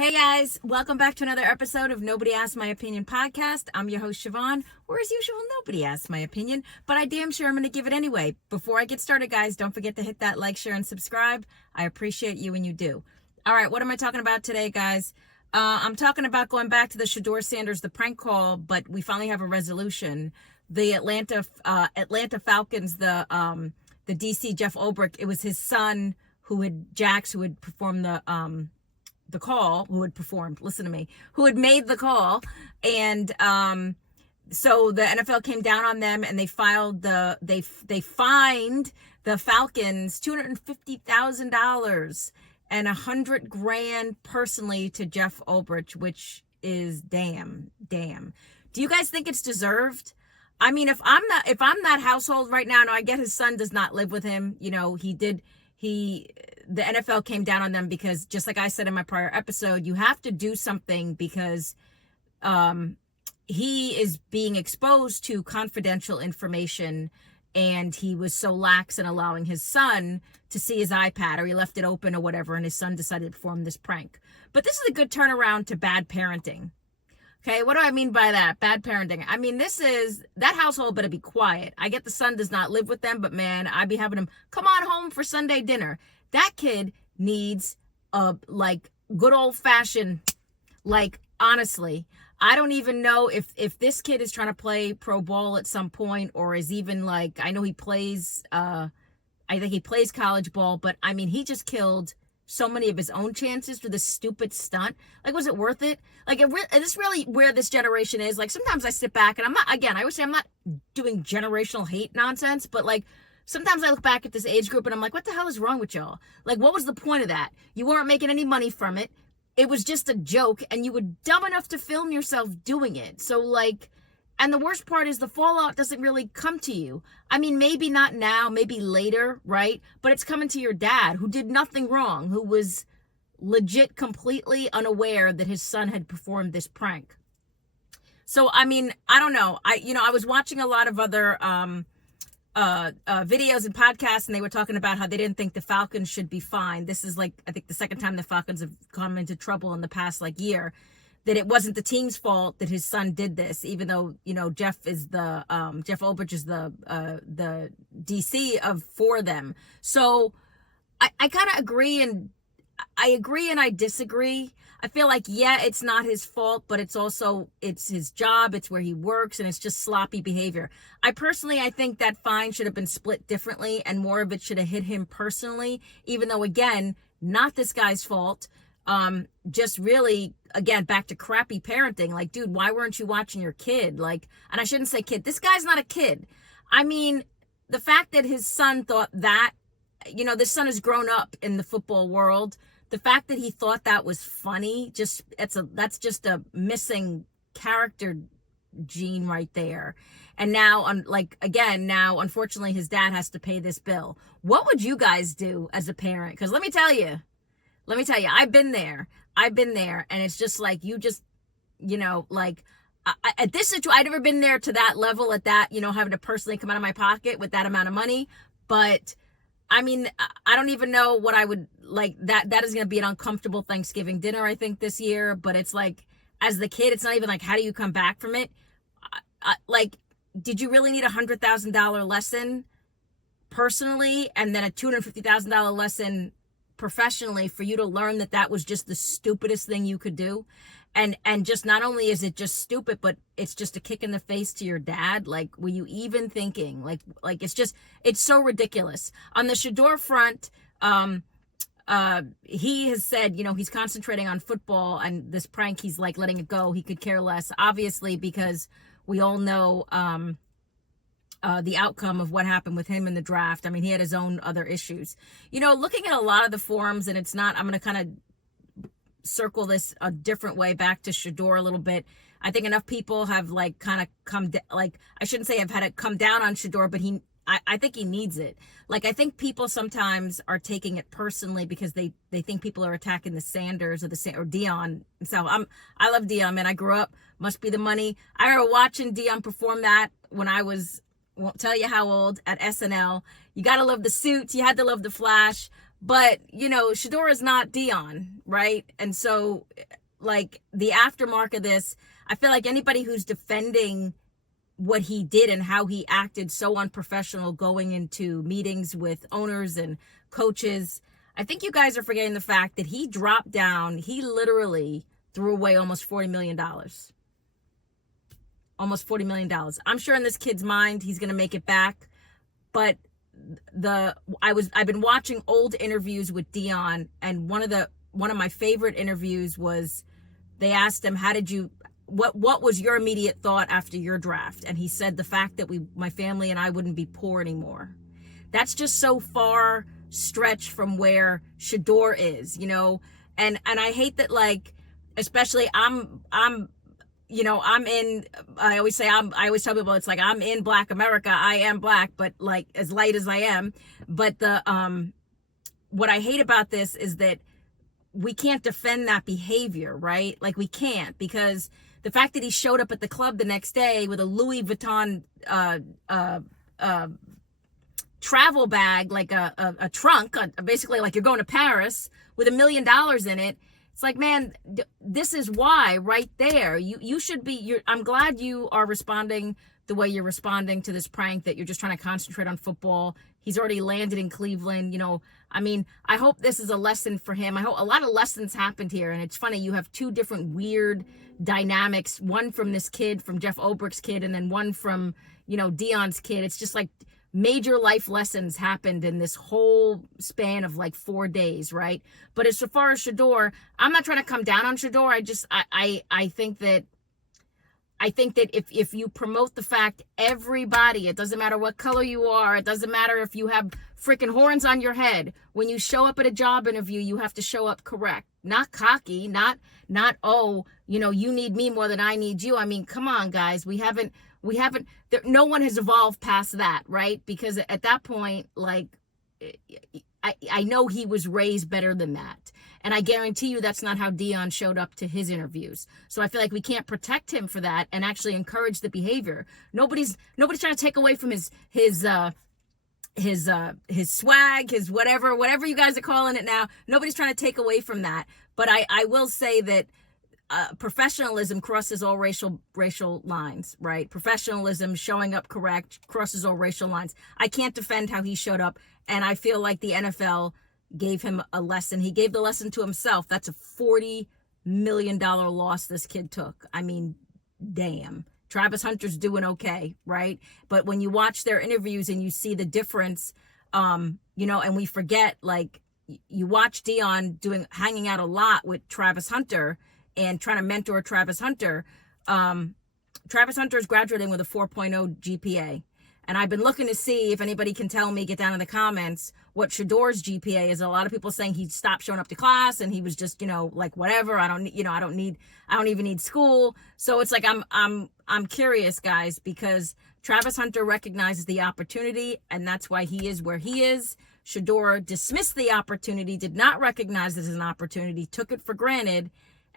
Hey guys, welcome back to another episode of Nobody Asked My Opinion podcast. I'm your host Siobhan, where as usual, nobody asked my opinion, but I damn sure I'm going to give it anyway. Before I get started, guys, don't forget to hit that like, share, and subscribe. I appreciate you when you do. All right, what am I talking about today, guys? I'm talking about going back to the SHADEUR Sanders, the prank call, but we finally have a resolution. The Atlanta Falcons, the DC JEFF ULBRICH, it was his son who had performed the call, who had made the call. And so the NFL came down on them and they fined the Falcons $250,000 and $100,000 personally to JEFF ULBRICH, which is damn. Do you guys think it's deserved? I mean, if I'm that household right now, no, I get his son does not live with him. You know, the NFL came down on them because, just like I said in my prior episode, you have to do something because he is being exposed to confidential information, and he was so lax in allowing his son to see his iPad, or he left it open or whatever, and his son decided to perform this prank. But this is a good turnaround to bad parenting. Okay, what do I mean by that? Bad parenting. I mean, that household better be quiet. I get the son does not live with them, but man, I'd be having him come on home for Sunday dinner. That kid needs good old fashioned, honestly, I don't even know if this kid is trying to play pro ball at some point, or is even I know he plays, I think he plays college ball, but I mean, he just killed so many of his own chances with this stupid stunt. Was it worth it? Is this really where this generation is? Sometimes I sit back and I would say I'm not doing generational hate nonsense, but sometimes I look back at this age group and I'm like, what the hell is wrong with y'all? What was the point of that? You weren't making any money from it. It was just a joke, and you were dumb enough to film yourself doing it. So and the worst part is the fallout doesn't really come to you. I mean, maybe not now, maybe later, right? But it's coming to your dad, who did nothing wrong, who was legit completely unaware that his son had performed this prank. So, I mean, I don't know. I was watching a lot of other videos and podcasts, and they were talking about how they didn't think the Falcons should be fined. This is I think the second time the Falcons have come into trouble in the past year. That it wasn't the team's fault that his son did this, even though, JEFF ULBRICH is the DC for them. So I kind of agree, and I disagree. I feel it's not his fault, but it's his job. It's where he works, and it's just sloppy behavior. I think that fine should have been split differently, and more of it should have hit him personally, even though, again, not this guy's fault. Just really, again, back to crappy parenting. Dude, why weren't you watching your kid? And I shouldn't say kid. This guy's not a kid. I mean, the fact that his son thought that, this son has grown up in the football world. The fact that he thought that was funny, that's just a missing character gene right there. And now, unfortunately, his dad has to pay this bill. What would you guys do as a parent? Because let me tell you, I've been there, and it's just at this situation, I've never been there to that level at that, having to personally come out of my pocket with that amount of money. But I mean, I don't even know what I would that is going to be an uncomfortable Thanksgiving dinner, I think, this year. But it's as the kid, it's not even how do you come back from it? Did you really need $100,000 lesson personally, and then a $250,000 lesson professionally for you to learn that was just the stupidest thing you could do? And just not only is it just stupid, but it's just a kick in the face to your dad. Were you even thinking? It's so ridiculous. On the SHADEUR front, he has said, he's concentrating on football, and this prank, he's letting it go. He could care less, obviously, because we all know the outcome of what happened with him in the draft. I mean, he had his own other issues. Looking at a lot of the forums, and I'm going to kind of circle this a different way back to SHADEUR a little bit. I think enough people have kind of come, I shouldn't say have had it come down on SHADEUR, but I think he needs it. I think people sometimes are taking it personally because they think people are attacking the Sanders or Deion. So I love Deion, man. I grew up, must be the money. I remember watching Deion perform that when I won't tell you how old, at SNL. You got to love the suits. You had to love the flash. But, Shadeur is not Deion, right? And so, like, the aftermark of this, I feel like anybody who's defending what he did and how he acted so unprofessional going into meetings with owners and coaches, I think you guys are forgetting the fact that he dropped down. He literally threw away almost $40 million. Almost $40 million. I'm sure in this kid's mind, he's going to make it back. But I've been watching old interviews with Deion, and one of my favorite interviews was, they asked him, what was your immediate thought after your draft? And he said, the fact that my family and I wouldn't be poor anymore. That's just so far stretched from where Shadeur is, and I hate that, like, especially I always tell people, it's like, I'm in Black America. I am Black, but like as light as I am. But what I hate about this is that we can't defend that behavior, right? Like, we can't, because the fact that he showed up at the club the next day with a Louis Vuitton travel bag, like a trunk, basically like you're going to Paris, with $1 million in it. It's like, man, this is why right there. You should be, I'm glad you are responding the way you're responding to this prank, that you're just trying to concentrate on football. He's already landed in Cleveland. I hope this is a lesson for him. I hope a lot of lessons happened here. And it's funny, you have two different weird dynamics, one from this kid, from JEFF ULBRICH's kid, and then one from, Deion's kid. It's just like major life lessons happened in this whole span of like 4 days, right? But as far as Shadeur, I'm not trying to come down on Shadeur. I think that if you promote the fact, everybody, it doesn't matter what color you are, it doesn't matter if you have freaking horns on your head, when you show up at a job interview, you have to show up correct, not cocky, not oh, you need me more than I need you. I mean, come on, guys, no one has evolved past that, right? Because at that point, like, I know he was raised better than that. And I guarantee you that's not how Deion showed up to his interviews. So I feel like we can't protect him for that and actually encourage the behavior. Nobody's trying to take away from his swag, his whatever you guys are calling it now. Nobody's trying to take away from that. But I will say that professionalism crosses all racial lines, right? Professionalism, showing up correct, crosses all racial lines. I can't defend how he showed up, and I feel like the NFL gave him a lesson. He gave the lesson to himself. That's a $40 million loss this kid took. I mean, damn. Travis Hunter's doing okay, right? But when you watch their interviews and you see the difference, and we forget, like, you watch Deion hanging out a lot with Travis Hunter and trying to mentor Travis Hunter. Travis Hunter is graduating with a 4.0 GPA. And I've been looking to see if anybody can tell me, get down in the comments, what Shadeur's GPA is. A lot of people saying he stopped showing up to class and he was just, like, whatever. I don't even need school. So it's like, I'm curious, guys, because Travis Hunter recognizes the opportunity, and that's why he is where he is. Shadeur dismissed the opportunity, did not recognize it as an opportunity, took it for granted,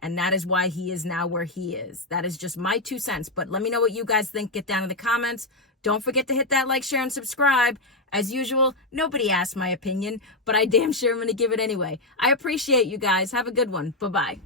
and that is why he is now where he is. That is just my 2 cents. But let me know what you guys think. Get down in the comments. Don't forget to hit that like, share, and subscribe. As usual, nobody asked my opinion, but I damn sure am going to give it anyway. I appreciate you guys. Have a good one. Bye-bye.